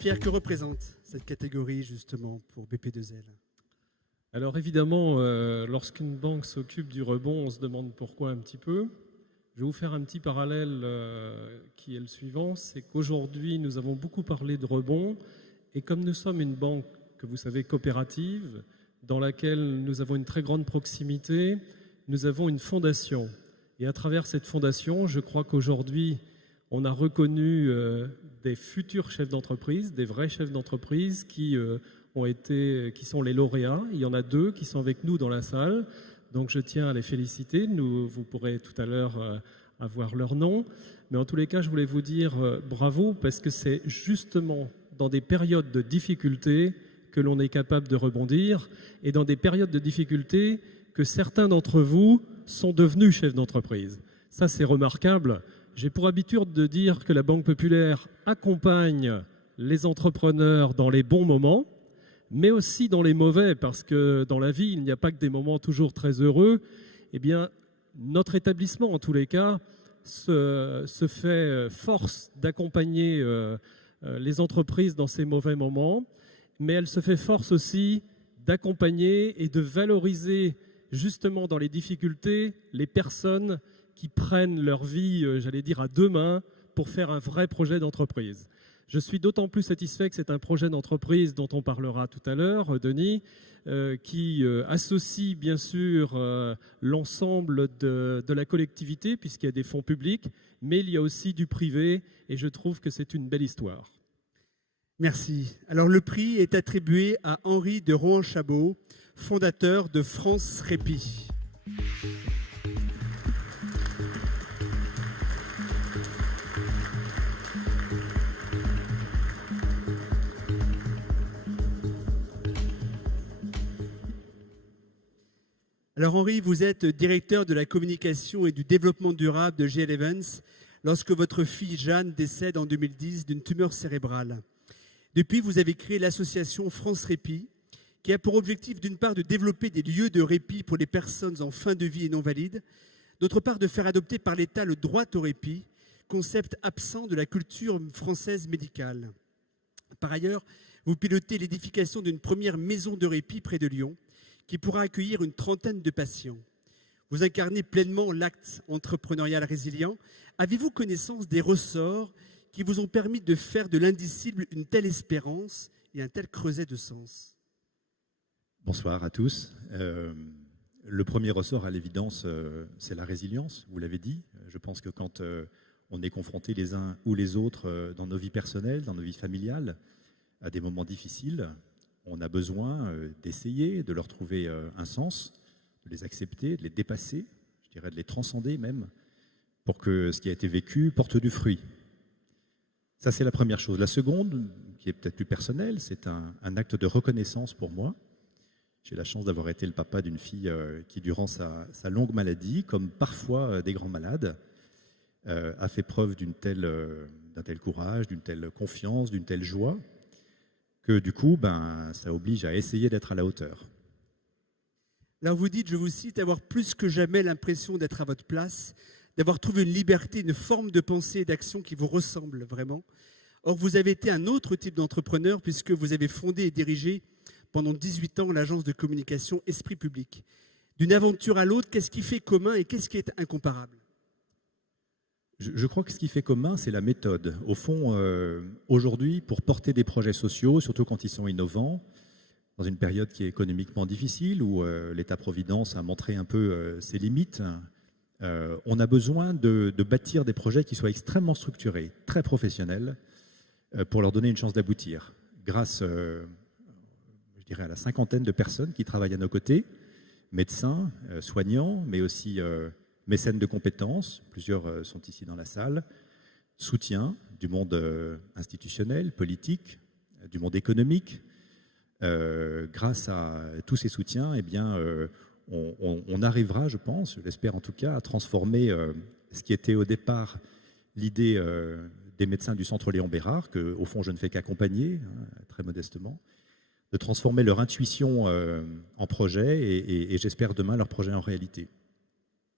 Jean-Pierre, que représente cette catégorie justement pour BP2L? Alors évidemment, lorsqu'une banque s'occupe du rebond, on se demande pourquoi un petit peu. Je vais vous faire un petit parallèle qui est le suivant, c'est qu'aujourd'hui nous avons beaucoup parlé de rebond et comme nous sommes une banque que vous savez coopérative, dans laquelle nous avons une très grande proximité, nous avons une fondation. Et à travers cette fondation, je crois qu'aujourd'hui, on a reconnu des futurs chefs d'entreprise, des vrais chefs d'entreprise qui sont les lauréats. Il y en a 2 qui sont avec nous dans la salle. Donc je tiens à les féliciter. Vous pourrez tout à l'heure avoir leur nom. Mais en tous les cas, je voulais vous dire bravo parce que c'est justement dans des périodes de difficulté que l'on est capable de rebondir et dans des périodes de difficulté que certains d'entre vous sont devenus chefs d'entreprise. Ça, c'est remarquable. J'ai pour habitude de dire que la Banque Populaire accompagne les entrepreneurs dans les bons moments, mais aussi dans les mauvais, parce que dans la vie, il n'y a pas que des moments toujours très heureux. Eh bien, notre établissement, en tous les cas, se fait force d'accompagner les entreprises dans ces mauvais moments, mais elle se fait force aussi d'accompagner et de valoriser justement dans les difficultés les personnes qui prennent leur vie, j'allais dire, à 2 mains pour faire un vrai projet d'entreprise. Je suis d'autant plus satisfait que c'est un projet d'entreprise dont on parlera tout à l'heure, Denis, qui associe bien sûr l'ensemble de la collectivité, puisqu'il y a des fonds publics, mais il y a aussi du privé, et je trouve que c'est une belle histoire. Merci. Alors le prix est attribué à Henri de Rohan-Chabot, fondateur de France Répit. Alors Henri, vous êtes directeur de la communication et du développement durable de GL Evans lorsque votre fille Jeanne décède en 2010 d'une tumeur cérébrale. Depuis, vous avez créé l'association France Répit, qui a pour objectif d'une part de développer des lieux de répit pour les personnes en fin de vie et non valides, d'autre part de faire adopter par l'État le droit au répit, concept absent de la culture française médicale. Par ailleurs, vous pilotez l'édification d'une première maison de répit près de Lyon, qui pourra accueillir une 30aine de patients. Vous incarnez pleinement l'acte entrepreneurial résilient. Avez-vous connaissance des ressorts qui vous ont permis de faire de l'indicible une telle espérance et un tel creuset de sens? Bonsoir à tous. Le premier ressort, à l'évidence, c'est la résilience, vous l'avez dit. Je pense que quand on est confronté les uns ou les autres dans nos vies personnelles, dans nos vies familiales, à des moments difficiles, on a besoin d'essayer, de leur trouver un sens, de les accepter, de les dépasser, je dirais de les transcender même, pour que ce qui a été vécu porte du fruit. Ça, c'est la première chose. La seconde, qui est peut-être plus personnelle, c'est un acte de reconnaissance pour moi. J'ai la chance d'avoir été le papa d'une fille qui, durant sa longue maladie, comme parfois des grands malades, a fait preuve d'un tel courage, d'une telle confiance, d'une telle joie, que du coup, ça oblige à essayer d'être à la hauteur. Alors vous dites, je vous cite, avoir plus que jamais l'impression d'être à votre place, d'avoir trouvé une liberté, une forme de pensée et d'action qui vous ressemble vraiment. Or, vous avez été un autre type d'entrepreneur puisque vous avez fondé et dirigé pendant 18 ans l'agence de communication Esprit Public. D'une aventure à l'autre, qu'est-ce qui fait commun et qu'est-ce qui est incomparable? Je crois que ce qui fait commun, c'est la méthode. Au fond, aujourd'hui, pour porter des projets sociaux, surtout quand ils sont innovants, dans une période qui est économiquement difficile, où l'État-providence a montré un peu ses limites, on a besoin de bâtir des projets qui soient extrêmement structurés, très professionnels, pour leur donner une chance d'aboutir. Grâce, je dirais, à la 50aine de personnes qui travaillent à nos côtés, médecins, soignants, mais aussi mécènes de compétences, plusieurs sont ici dans la salle, soutien du monde institutionnel, politique, du monde économique. Grâce à tous ces soutiens, eh bien, on arrivera, je pense, je l'espère en tout cas, à transformer ce qui était au départ l'idée des médecins du centre Léon Bérard, que au fond je ne fais qu'accompagner, très modestement, de transformer leur intuition en projet et j'espère demain leur projet en réalité.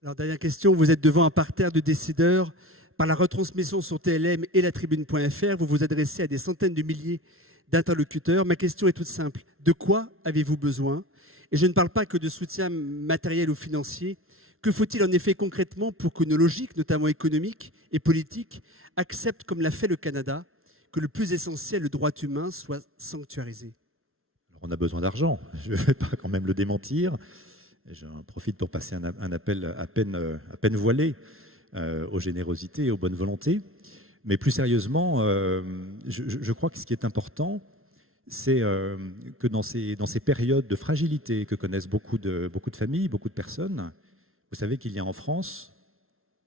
Alors, dernière question, vous êtes devant un parterre de décideurs, Par la retransmission sur TLM et la tribune.fr, vous vous adressez à des centaines de milliers d'interlocuteurs. Ma question est toute simple. De quoi avez-vous besoin? Et je ne parle pas que de soutien matériel ou financier. Que faut-il en effet concrètement pour que nos logiques, notamment économiques et politiques, acceptent, comme l'a fait le Canada, que le plus essentiel, le droit humain, soit sanctuarisé? Alors, on a besoin d'argent, je ne vais pas quand même le démentir. J'en profite pour passer un appel à peine voilé aux générosités et aux bonnes volontés. Mais plus sérieusement, je crois que ce qui est important, c'est que dans ces périodes de fragilité que connaissent beaucoup de familles, beaucoup de personnes, vous savez qu'il y a en France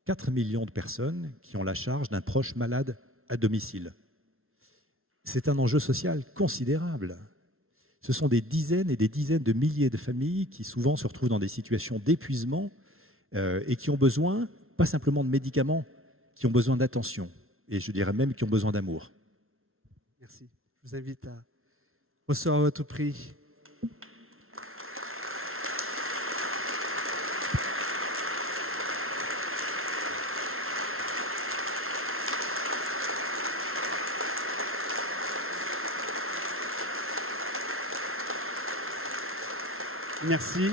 4 millions de personnes qui ont la charge d'un proche malade à domicile. C'est un enjeu social considérable. Ce sont des dizaines et des dizaines de milliers de familles qui souvent se retrouvent dans des situations d'épuisement et qui ont besoin, pas simplement de médicaments, qui ont besoin d'attention et je dirais même qui ont besoin d'amour. Merci. Je vous invite à recevoir votre prix. Merci.